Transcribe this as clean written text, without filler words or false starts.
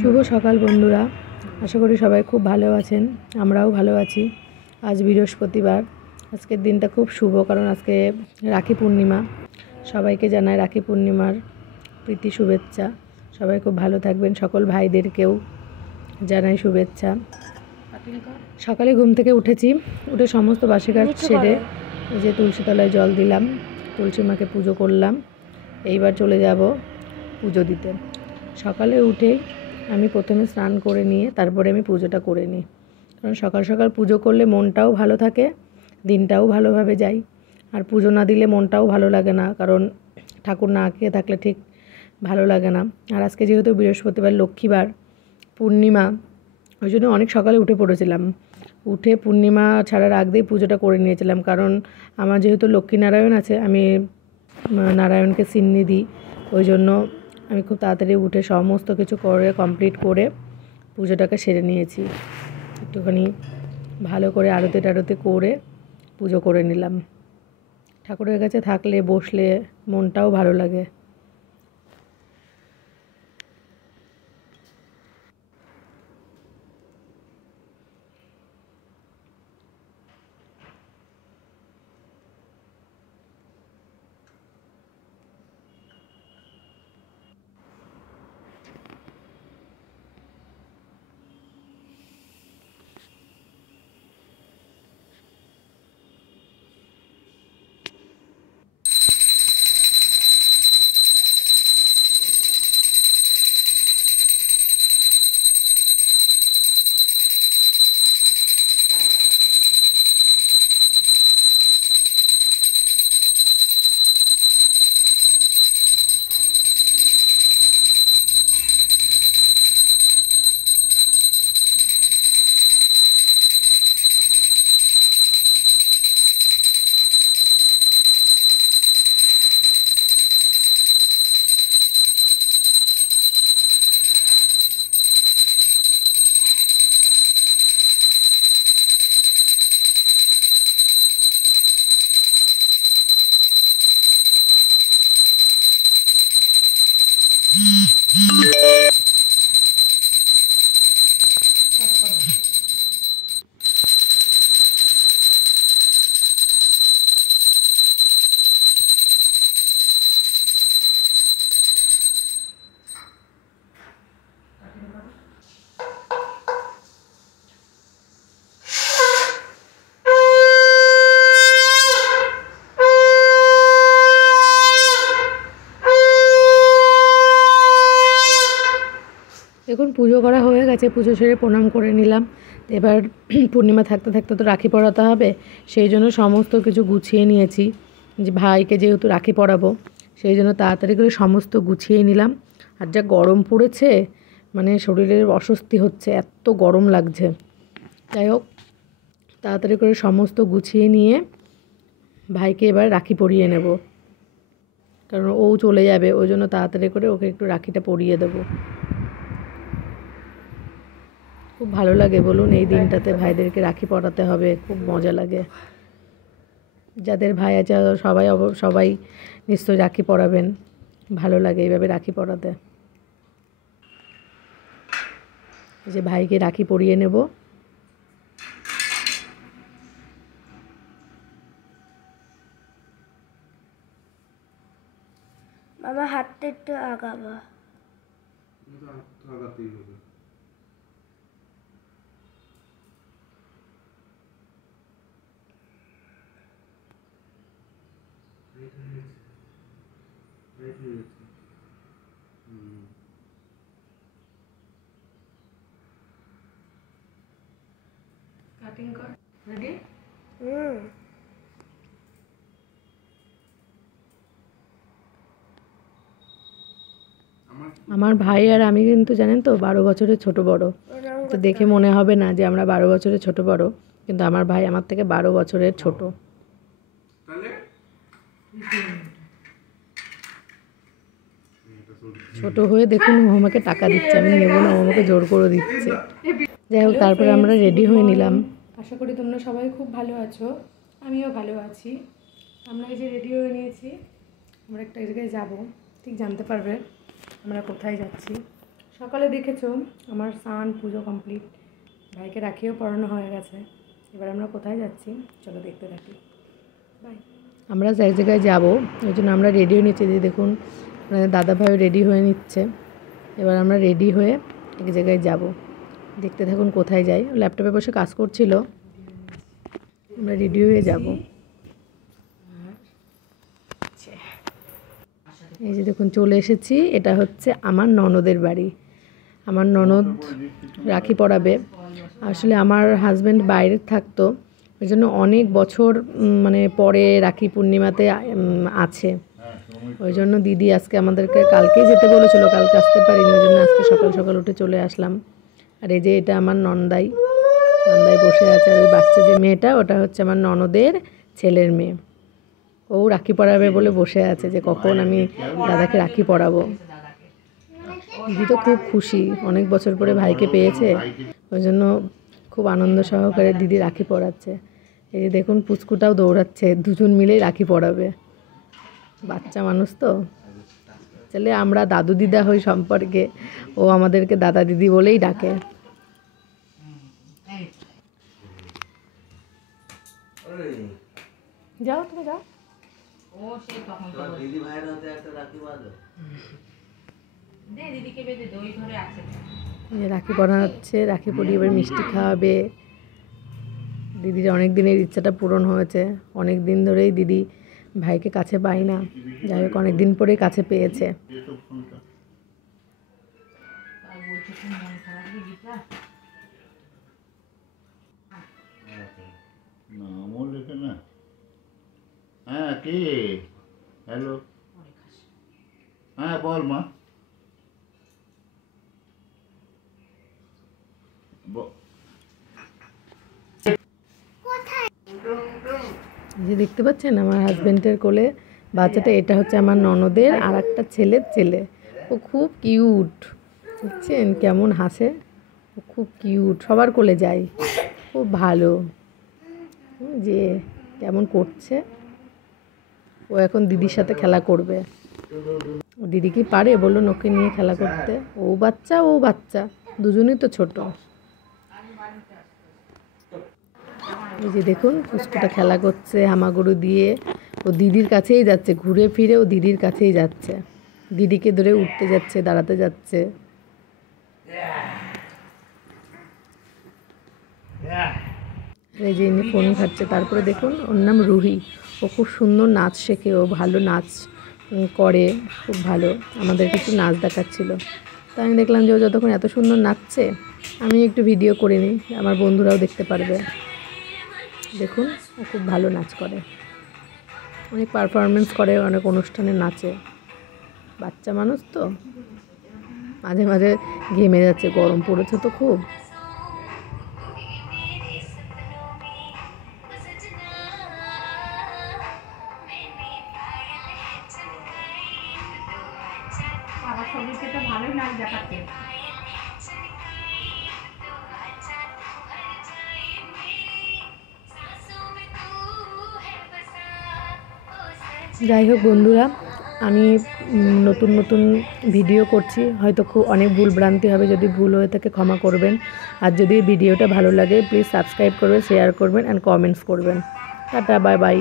শুভ সকাল বন্ধুরা, আশা করি সবাই খুব ভালো আছেন। আমরাও ভালো আছি। আজ বৃহস্পতিবার, আজকের দিনটা খুব শুভ, কারণ আজকে রাখি পূর্ণিমা। সবাইকে জানাই রাখি পূর্ণিমার প্রীতি শুভেচ্ছা। সবাই খুব ভালো থাকবেন। সকল ভাইদেরকেও জানাই শুভেচ্ছা। সকালে ঘুম থেকে উঠেছি, উঠে সমস্ত বাসি কাজ সেরে এই যে তুলসী তলায় জল দিলাম, তুলসী মাকে পুজো করলাম। এইবার চলে যাব পুজো দিতে। সকালে উঠেই আমি প্রথমে স্নান করে নিয়ে তারপরে আমি পুজোটা করে নিই, কারণ সকাল সকাল পুজো করলে মনটাও ভালো থাকে, দিনটাও ভালোভাবে যায়। আর পুজো না দিলে মনটাও ভালো লাগে না, কারণ ঠাকুর না খেয়ে থাকলে ঠিক ভালো লাগে না। আর আজকে যেহেতু বৃহস্পতিবার, লক্ষ্মীবার, পূর্ণিমা, ওই জন্য অনেক সকালে উঠে পড়েছিলাম। উঠে পূর্ণিমা ছাড়ার আগ দিয়ে পুজোটা করে নিয়েছিলাম, কারণ আমার যেহেতু লক্ষ্মীনারায়ণ আছে, আমি নারায়ণকে সিন্নি দিই। ওই জন্য আমি খুব তাড়াতাড়ি উঠে সমস্ত কিছু করে কমপ্লিট করে পুজোটাকে সেরে নিয়েছি। একটুখানি ভালো করে আরতি টারতি করে পুজো করে নিলাম। ঠাকুরের কাছে থাকলে বসলে মনটাও ভালো লাগে। দেখুন পুজো করা হয়ে গেছে, পুজো সেরে প্রণাম করে নিলাম। এবার পূর্ণিমা থাকতে থাকতে তো রাখি পরাতে হবে, সেই জন্য সমস্ত কিছু গুছিয়ে নিয়েছি। যে ভাইকে যেহেতু রাখি পরাবো, সেই জন্য তাড়াতাড়ি করে সমস্ত গুছিয়ে নিলাম। আর যা গরম পড়েছে, মানে শরীরের অস্বস্তি হচ্ছে, এত গরম লাগছে। যাই হোক, তাড়াতাড়ি করে সমস্ত গুছিয়ে নিয়ে ভাইকে এবার রাখি পরিয়ে নেব, কারণ ও চলে যাবে। ওই জন্য তাড়াতাড়ি করে ওকে একটু রাখিটা পরিয়ে দেবো। খুব ভালো লাগে বলুন, এই দিনটাতে ভাইদেরকে রাখি পরাতে হবে, খুব মজা লাগে। যাদের ভাই আছে সবাই নিশ্চয়ই রাখি পরাবেন, ভালো লাগে এইভাবে রাখি পরাতে। এই যে ভাইকে রাখি পরিয়ে নেব। মামা হাতটা একটু আগাবা। আগাতেই হবে। কাটিং কর, রেডি? আমার ভাই আর আমি কিন্তু জানেন তো 12 বছরের ছোট বড়। তো দেখে মনে হবে না যে আমরা 12 বছরের ছোট বড়, কিন্তু আমার ভাই আমার থেকে 12 বছরের ছোট। ছোট হয়ে দেখুন ও আমাকে টাকা দিচ্ছে, আমি নেবো না, ও আমাকে জোর করে দিচ্ছে। যাই হোক, তারপরে আমরা রেডি হয়ে নিলাম। আশা করি তোমরা সবাই খুব ভালো আছো, আমিও ভালো আছি। আমরা এই যে রেডি হয়ে নিয়েছি, আমরা একটা জায়গায় যাব, ঠিক জানতে পারবে আমরা কোথায় যাচ্ছি। সকালে দেখেছো আমার স্নান পুজো কমপ্লিট, ভাইকে রাখিও পড়ানো হয়ে গেছে। এবার আমরা কোথায় যাচ্ছি চলো দেখতে থাকি। বাই। আমরা এক জায়গায় যাবো, ওই জন্য আমরা রেডি হয়ে নিচ্ছি। যে দেখুন আপনাদের দাদাভাইও রেডি হয়ে নিচ্ছে। এবার আমরা রেডি হয়ে এক জায়গায় যাব, দেখতে থাকুন কোথায় যাই। ল্যাপটপে বসে কাজ করছিল, আমরা রেডি হয়ে যাব। এই যে দেখুন চলে এসেছি, এটা হচ্ছে আমার ননদের বাড়ি। আমার ননদ রাখি পরাবে। আসলে আমার হাজব্যান্ড বাইরে থাকতো, ওই জন্য অনেক বছর মানে পরে রাখি পূর্ণিমাতে আছে। ওই জন্য দিদি আজকে আমাদেরকে কালকেই যেতে বলেছিল, কালকে আসতে পারিনি, ওই জন্য আজকে সকাল সকাল উঠে চলে আসলাম। আর এই যে এটা আমার নন্দাই বসে আছে। আর ওই বাচ্চা যে মেয়েটা ওটা হচ্ছে আমার ননদের ছেলের মেয়ে। ও রাখি পরাবে বলে বসে আছে যে কখন আমি দাদাকে রাখি পরাবো। দিদি তো খুব খুশি, অনেক বছর পরে ভাইকে পেয়েছে, ওই জন্য খুব আনন্দ সহকারে দিদি রাখি পরাচ্ছে। এই যে দেখুন পুচকুটাও দৌড়াচ্ছে, দুজন মিলেই রাখি পরাবে। বাচ্চা মানুষ তো, চলে আমরা দাদু দিদা হই সম্পর্কে, ও আমাদেরকে দাদা দিদি বলেই ডাকে। যাও তুমি যাও। রাখি পরানো হচ্ছে, রাখি পরিয়ে এবার মিষ্টি খাওয়াবে। দিদির অনেক দিনের ইচ্ছাটা পূরণ হয়েছে, অনেক দিন ধরেই দিদি ভাইকে কাছে পাই না, যাই হোক অনেক দিন পরেই কাছে পেয়েছে। হ্যাঁ কে? হ্যালো, হ্যাঁ বল মা। যে দেখতে পাচ্ছেন আমার হাজব্যান্ডের কোলে বাচ্চাটা, এটা হচ্ছে আমার ননদের আর একটা ছেলে। ও খুব কিউট, দেখছেন কেমন হাসে, ও খুব কিউট, সবার কোলে যায়, খুব ভালো। যে কেমন করছে, ও এখন দিদির সাথে খেলা করবে। দিদি কি পারে বলুন ওকে নিয়ে খেলা করতে? ও বাচ্চা দুজনেই তো ছোট। এই যে দেখুন পুষ্কুটা খেলা করছে হামাগুড়ি দিয়ে, ও দিদির কাছেই যাচ্ছে, ঘুরে ফিরে ও দিদির কাছেই যাচ্ছে, দিদিকে ধরে উঠতে যাচ্ছে, দাঁড়াতে যাচ্ছে। এই যে ইনি ফোন ঘাটছে। তারপরে দেখুন ওর নাম রুহি, ও খুব সুন্দর নাচ শেখে, ও ভালো নাচ করে, খুব ভালো। আমাদের কিছু নাচ দেখাচ্ছিল, তো আমি দেখলাম যে ও যতক্ষণ এত সুন্দর নাচছে আমি একটু ভিডিও করে নিই, আমার বন্ধুরাও দেখতে পারবে। দেখুন ও খুব ভালো নাচ করে, অনেক পারফরমেন্স করে, অনেক অনুষ্ঠানে নাচে। বাচ্চা মানুষ তো, মাঝে মাঝে ঘেমে যাচ্ছে, গরম পড়েছে তো খুব। ভালোই নাচ দেখাচ্ছে। যাই হোক বন্ধুরা, আমি নতুন ভিডিও করছি, হয়তো খুব অনেক ভুল ভ্রান্তি হবে, যদি ভুল হয়ে থাকে ক্ষমা করবেন। আর যদি ভিডিওটা ভালো লাগে প্লিজ সাবস্ক্রাইব করবেন, শেয়ার করবেন অ্যান্ড কমেন্টস করবেন। Tata, bye bye.